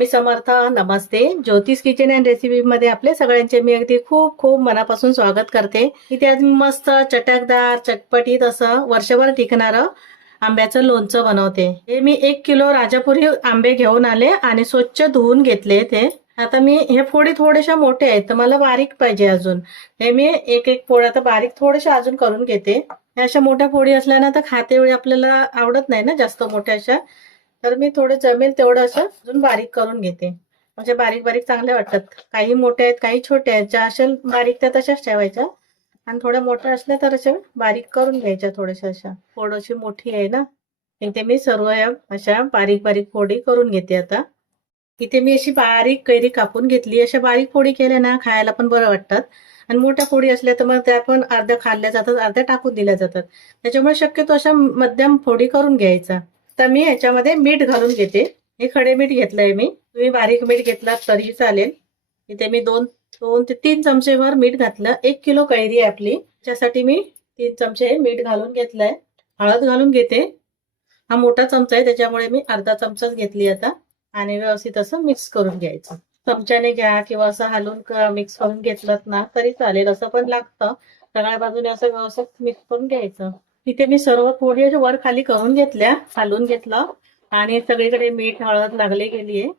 स्वामी समर्थ. नमस्ते. ज्योतिष kitchen and recipe मध्ये आपले सगळ्यांचे मी अगदी खूप खूप मनापासून स्वागत करते. इथे आज मी मस्त चटकदार चटपटीत असं वर्षभर टिकणारं आंब्याचं लोणचं बनवते. हे मी 1 किलो राजापुरी आंबे घेऊन आले आणि स्वच्छ धुवून घेतले. ते आता मी हे फोडी थोडेशा मोठे आहेत तर मला बारीक पाहिजे अजून. हे मी एक एक फोड आता बारीक थोडेशा अजून करून घेते. अशा मोठ्या फोडी असल्यानं तर खाते वेळी आपल्याला आवडत नाही ना जास्त मोठ्या अशा, तर मी थोडं जमेल तेवढं असं अजून बारीक करून घेते. म्हणजे बारीक बारीक चांगले वाटतात. काही मोठे आहेत काही छोटे आहेत. ज्या अशा बारीक त्या तशाच ठेवायच्या आणि थोड्या मोठ्या असल्या तर अशा बारीक करून घ्यायच्या थोड्याशा. अशा फोड अशी मोठी आहे ना, इथे मी सर्व या अशा बारीक बारीक फोडी करून घेते. आता इथे मी अशी बारीक कैरी कापून घेतली. अशा बारीक फोडी केल्या ना खायला पण बरं वाटतात आणि मोठ्या फोडी असल्या तर मग त्या पण अर्ध्या खाल्ल्या जातात अर्ध्या टाकून दिल्या जातात. त्याच्यामुळे शक्यतो अशा मध्यम फोडी करून घ्यायचा. तर मी ह्याच्यामध्ये मीठ घालून घेते. हे खडे मीठ घेतलंय मी, तुम्ही बारीक मीठ घेतला तरी चालेल. इथे मी 2 ते 3 चमचेभर मीठ घातलं. 1 किलो कैरी आहे आपली, त्याच्यासाठी मी 3 चमचे मीठ घालून घेतलंय. हळद घालून घेते. हा मोठा चमचा आहे त्याच्यामुळे मी अर्धा चमचाच घेतली आता. आणि व्यवस्थित असं मिक्स करून घ्यायचं. चमच्याने घ्या किंवा असं हलवून मिक्स करून घेतलं ना तरी चालेल. असं पण लागतं. सगळ्या बाजूने असं व्यवस्थित मिक्स करून घ्यायचं. इथे मी सर्व फोडी वर खाली करून घेतल्या, हलवून घेतलं आणि सगळीकडे मीठ हळद लागली गेली आहे.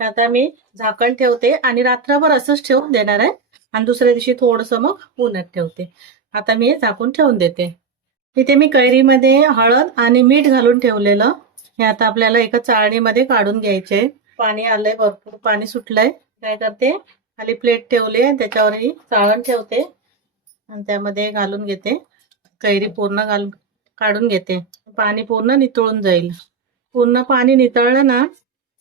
आता मी झाकण ठेवते आणि रात्रभर असंच ठेवून देणार आहे आणि दुसऱ्या दिवशी थोडंसं मग उन्हात ठेवते. आता मी झाकून ठेवून देते. इथे मी कैरीमध्ये हळद आणि मीठ घालून ठेवलेलं हे आता आपल्याला एका चाळणीमध्ये काढून घ्यायचे. पाणी आलंय, भरपूर पाणी सुटलंय. काय करते, खाली प्लेट ठेवली आणि त्याच्यावरही चाळण ठेवते आणि त्यामध्ये घालून घेते. कैरी पूर्ण काढून घेते. पाणी पूर्ण नितळून जाईल. पूर्ण पाणी नितळलं ना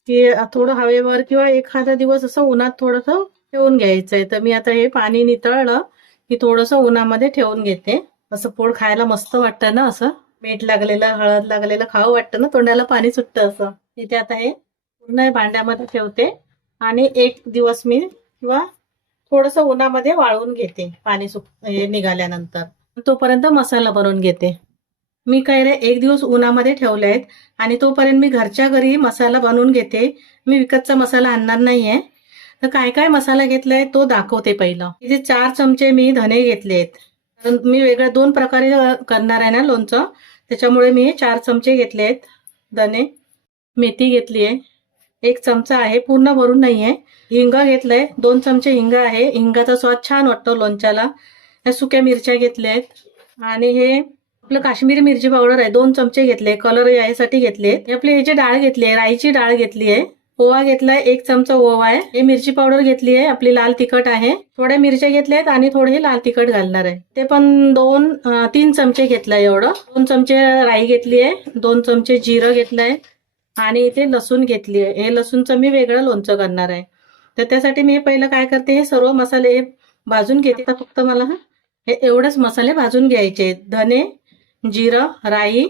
की थोडं हवेवर किंवा एखादा दिवस असं उन्हात थोडंसं ठेवून घ्यायचंय. तर मी आता हे पाणी नितळलं की थोडंसं उन्हामध्ये ठेवून घेते. असं पोळ खायला मस्त वाटतं ना, असं मीठ लागलेलं हळद लागलेलं खावं वाटतं ना, तोंडाला पाणी सुटतं असं. इथे आता हे पूर्ण भांड्यामध्ये ठेवते आणि 1 दिवस मी किंवा थोडंसं उन्हामध्ये वाळवून घेते पाणी निघाल्यानंतर. तोपर्यंत मसाला बनवून घेते. मी कैऱ्या 1 दिवस उन्हामध्ये ठेवल्या आहेत आणि तोपर्यंत मी घरच्या घरी मसाला बनवून घेते. मी विकतचा मसाला आणणार नाहीये. तर काय काय मसाला घेतलाय तो दाखवते. पहिलं इथे 4 चमचे मी धने घेतले आहेत. कारण मी वेगळ्या 2 प्रकारे करणार आहे ना लोणचं, त्याच्यामुळे मी 4 चमचे घेतले आहेत धने. मेथी घेतली आहे 1 चमचा आहे, पूर्ण भरून नाहीये. हिंग घेतलंय 2 चमचे हिंग आहे. हिंगाचा स्वाद छान वाटतो लोणच्याला. या सुक्या मिरच्या घेतल्या आहेत आणि हे आपलं काश्मीरी मिरची पावडर आहे 2 चमचे घेतले, कलर यासाठी घेतले. आपली ह्याची डाळ घेतली आहे, राईची डाळ घेतली आहे. ओवा घेतलाय 1 चमचा ओवा आहे. हे मिरची पावडर घेतली आहे, आपली लाल तिखट आहे. थोड्या मिरच्या घेतल्या आहेत आणि थोडे लाल तिखट घालणार आहे. ते पण 3 चमचे घेतलाय एवढं. 2 चमचे राई घेतली आहे, 2 चमचे जिरं घेतलंय आणि इथे लसूण घेतली आहे. हे लसूणचं मी वेगळं लोणचं करणार आहे. तर त्यासाठी मी पहिलं काय करते, हे सर्व मसाले भाजून घेते. तर फक्त मला हे एवढेच मसाले भाजून घ्यायचे. धने, जिरं, राई,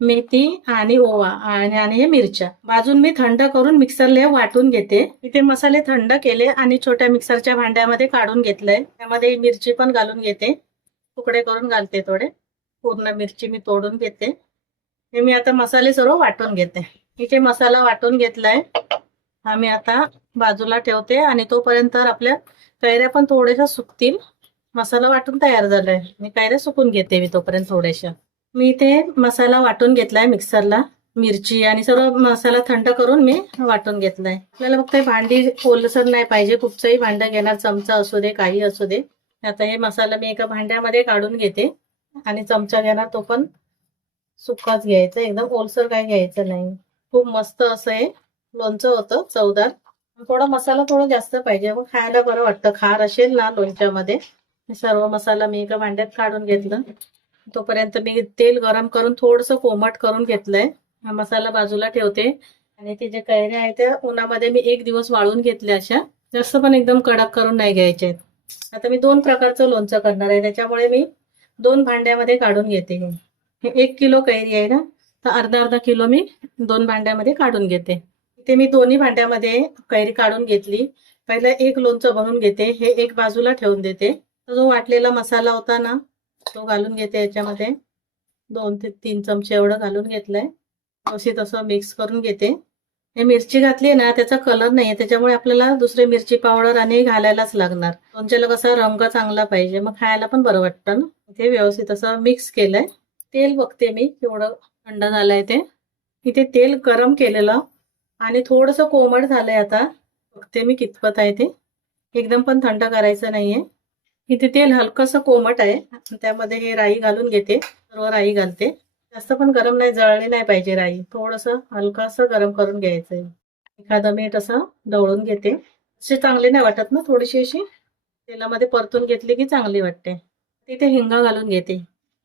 मेथी आणि ओवा आणि हे मिरच्या भाजून मी थंड करून मिक्सरला वाटून घेते. इथे मसाले थंड केले आणि छोट्या मिक्सरच्या भांड्यामध्ये काढून घेतलंय. त्यामध्ये मिरची पण घालून घेते, तुकडे करून घालते थोडे. पूर्ण मिरची मी तोडून घेते. हे मी आता मसाले सर्व वाटून घेते. इथे मसाला वाटून घेतलाय हा मी आता बाजूला ठेवते आणि तोपर्यंत आपल्या कैऱ्या पण थोड्याशा सुकतील. मसाला वाटून तयार झालाय. मी कैऱ्या सुकून घेते मी तोपर्यंत थोड्याशा. मी इथे मसाला वाटून घेतलाय मिक्सरला. मिरची आणि सर्व मसाला थंड करून मी वाटून घेतलाय. आपल्याला फक्त भांडी ओलसर नाही पाहिजे. कुठचंही भांडं घेणार, चमचा असू दे काही असू दे. आता हे मसाला मी एका भांड्यामध्ये काढून घेते आणि चमचा घेणार, तो पण सुकाच घ्यायचा, एकदम ओलसर काय घ्यायचं नाही. खूप मस्त असं हे लोणचं होतं, चवदार. थोडा मसाला थोडा जास्त पाहिजे, मग खायला बरं वाटतं. खार असेल ना लोणच्यामध्ये. सर्व मसाला मी एका भांड्यात काढून घेतलं. तोपर्यंत मी तेल गरम करून थोडंसं कोमट करून घेतलंय. हा मसाला बाजूला ठेवते आणि ते जे कैऱ्या आहेत त्या उन्हामध्ये मी 1 दिवस वाळून घेतल्या. अशा जास्त पण एकदम कडक करून नाही घ्यायचे. आता मी 2 प्रकारचं लोणचं करणार आहे, त्याच्यामुळे मी 2 भांड्यामध्ये काढून घेते. हे 1 किलो कैरी आहे ना, तर अर्धा किलो मी 2 भांड्यामध्ये काढून घेते. इथे मी दोन्ही भांड्यामध्ये कैरी काढून घेतली. पहिला एक लोणचं बनवून घेते. हे एक बाजूला ठेवून देते. जो वाटलेला मसाला होता ना तो घालून घेते. याच्यामध्ये 2 ते 3 चमचे एवढं घालून घेतलंय. अशी तसं मिक्स करून घेते हे मिरची घातली ना त्याचा कलर नाहीये, त्याच्यामुळे आपल्याला दुसरी मिरची पावडर आणि घालायलाच लागणार. लोणच्याला कसा रंग चांगला पाहिजे, मग खायला पण बरं वाटतं ना. ते व्यवस्थित असं मिक्स केलंय. तेल बघते मी केवढं थंड झालंय ते. इथे तेल गरम केलेलं आणि थोडंसं कोमट झालंय आता. बघते मी कितपत आहे ते. एकदम पण थंड करायचं नाहीये. इथे तेल हलकंसं कोमट आहे. त्यामध्ये हे राई घालून घेते. सर्व राई घालते. जास्त पण गरम नाही, जळली नाही पाहिजे राई. थोडंसं हलकंसं गरम करून घ्यायचंय. एखादं मिनिट असं ढवळून घेते. अशी चांगली नाही वाटत ना, थोडीशी अशी तेलामध्ये परतून घेतली की चांगली वाटते. तिथे हिंग घालून घेते.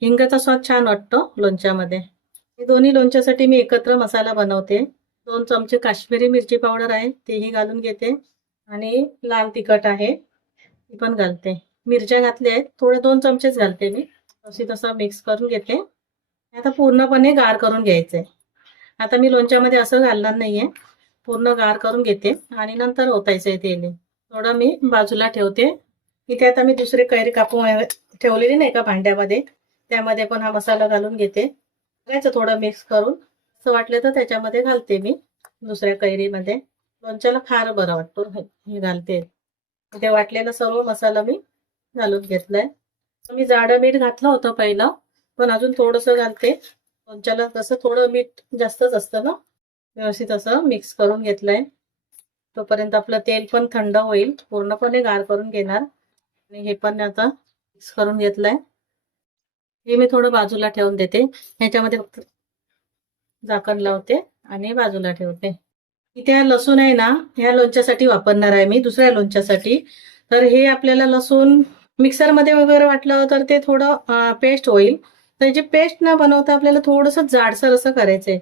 हिंगाचा स्वाद छान वाटतो लोणच्यामध्ये. हे दोन्ही लोणच्यासाठी मी एकत्र मसाला बनवते. 2 चमचे काश्मीरी मिरची पावडर आहे तेही घालून घेते आणि लाल तिखट आहे ती पण घालते. मिरच्या घातल्या आहेत, थोडे 2 चमचेच घालते मी. अशी तसं मिक्स करून घेते. आता पूर्णपणे गार करून घ्यायचंय. आता मी लोणच्यामध्ये असं घालणार नाहीये. पूर्ण गार करून घेते आणि नंतर ओतायचंय तेल. थोडं मी बाजूला ठेवते. इथे आता मी दुसरी कैरी कापून ठेवलेली नाही का भांड्यामध्ये, त्यामध्ये पण हा मसाला घालून घेते. घ्यायचं थोडं मिक्स करून. असं वाटलं तर त्याच्यामध्ये घालते मी दुसऱ्या कैरीमध्ये. लोणच्याला फार बरं वाटतो हे घालते. इथे वाटलेला सर्व मसाला मी घालून घेतलाय. मी जाडं मीठ घातलं होतं पहिलं, पण अजून थोडंसं घालते. लोणच्याला कसं थोडं मीठ जास्तच असतं ना. व्यवस्थित असं मिक्स करून घेतलंय. तोपर्यंत आपलं तेल पण थंड होईल. पूर्णपणे गार करून घेणार आणि हे पण आता मिक्स करून घेतलंय. हे मी थोडं बाजूला ठेवून देते. ह्याच्यामध्ये फक्त झाकण लावते आणि बाजूला ठेवते. इथे हा लसूण आहे ना, ह्या लोणच्यासाठी वापरणार आहे मी, दुसऱ्या लोणच्यासाठी. तर हे आपल्याला लसूण मिक्सरमध्ये वगैरे वाटलं तर ते थोडं पेस्ट होईल. त्याची पेस्ट न बनवता आपल्याला थोडंसं जाडसर असं करायचंय.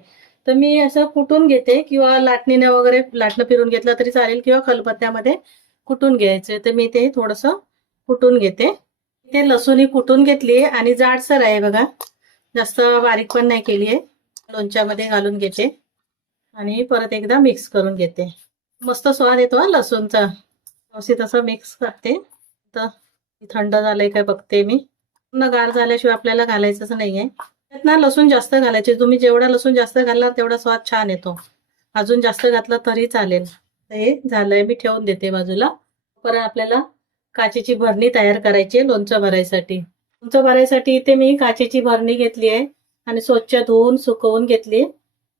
तर मी असं कुटून घेते किंवा लाटणीने वगैरे लाटणं फिरून घेतलं तरी चालेल किंवा खलबत्त्यामध्ये कुटून घ्यायचे. तर मी ते थोडंसं कुटून घेते. ते लसूण ही कुटून घेतली आणि जाडसर आहे बघा, जास्त बारीक पण नाही केली आहे. लोणच्यामध्ये घालून घेते आणि परत एकदा मिक्स करून घेते. मस्त स्वाद येतो लसूणचा. व्यवस्थित असं मिक्स करते. तर थंड झालंय काय बघते मी. पूर्ण गार झाल्याशिवाय आपल्याला घालायचंच नाहीये. त्यात ना लसूण जास्त घालायचे. तुम्ही जेवढा लसूण जास्त घालणार तेवढा स्वाद छान येतो. अजून जास्त घातला तरी चालेल. हे झालंय, मी ठेवून देते बाजूला. परत आपल्याला काचेची भरणी तयार करायची आहे लोणचं भरायसाठी. लोणचं भरायसाठी इथे मी काचेची भरणी घेतली आहे आणि स्वच्छ धुवून सुकवून घेतली.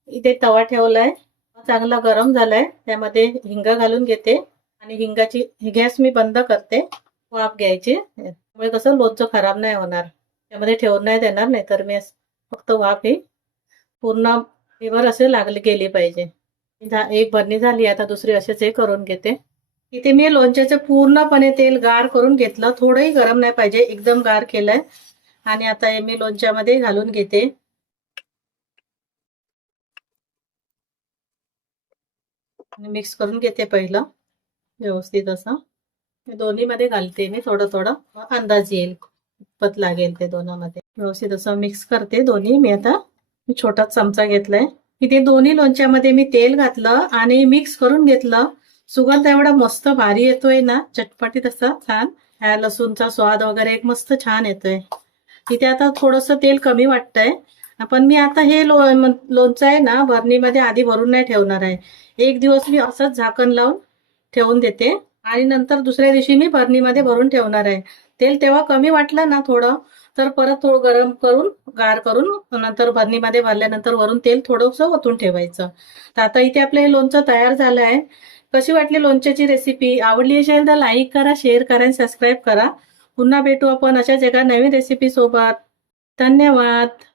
इथे तवा ठेवलाय, चांगला गरम झालाय. त्यामध्ये हिंग घालून घेते आणि हिंगाची गॅस मी बंद करते. वाफ घ्यायची, त्यामुळे कसं लोणचं खराब नाही होणार. त्यामध्ये ठेवून नाही देणार, नाही तर मी फक्त वाफ ही पूर्ण फेवर असे लागले गेली पाहिजे. एक भरणी झाली, आता दुसरी असेच हे करून घेते. इथे मी लोणच्याचं पूर्णपणे तेल गार करून घेतलं. थोडंही गरम नाही पाहिजे, एकदम गार केलंय. आणि आता हे मी लोणच्यामध्ये घालून घेते. आणि मिक्स करून घेते पहिलं व्यवस्थित असं. दोन्ही मध्ये घालते मी थोडं थोडं, अंदाज येईल कितपत लागेल ते दोनामध्ये. व्यवस्थित असं मिक्स करते दोन्ही. मी आता छोटाच चमचा घेतलाय. इथे दोन्ही लोणच्यामध्ये मी तेल घातलं आणि मिक्स करून घेतलं. सुगंध एवढा मस्त भारी येतोय ना, चटपटीत असा छान. ह्या लसूणचा स्वाद वगैरे एक मस्त छान येतोय. इथे आता थोडंसं तेल कमी वाटतंय, पण मी आता हे लोणचं आहे ना भरणीमध्ये आधी भरून नाही ठेवणार आहे. एक दिवस मी असंच झाकण लावून ठेवून देते आणि नंतर दुसऱ्या दिवशी मी भरणीमध्ये भरून ठेवणार आहे. तेल तेव्हा कमी वाटलं ना थोडं, तर परत थोडं गरम करून गार करून नंतर भरणीमध्ये भरल्यानंतर वरून तेल थोडंसं ओतून ठेवायचं. तर आता इथे आपलं हे लोणचं तयार झालं आहे. कशी वाटली लोणच्याची रेसिपी? आवडली असेल तर लाईक करा, शेअर करा आणि सबस्क्राईब करा. पुन्हा भेटू आपण अशाच एका नवीन रेसिपी सोबत. धन्यवाद.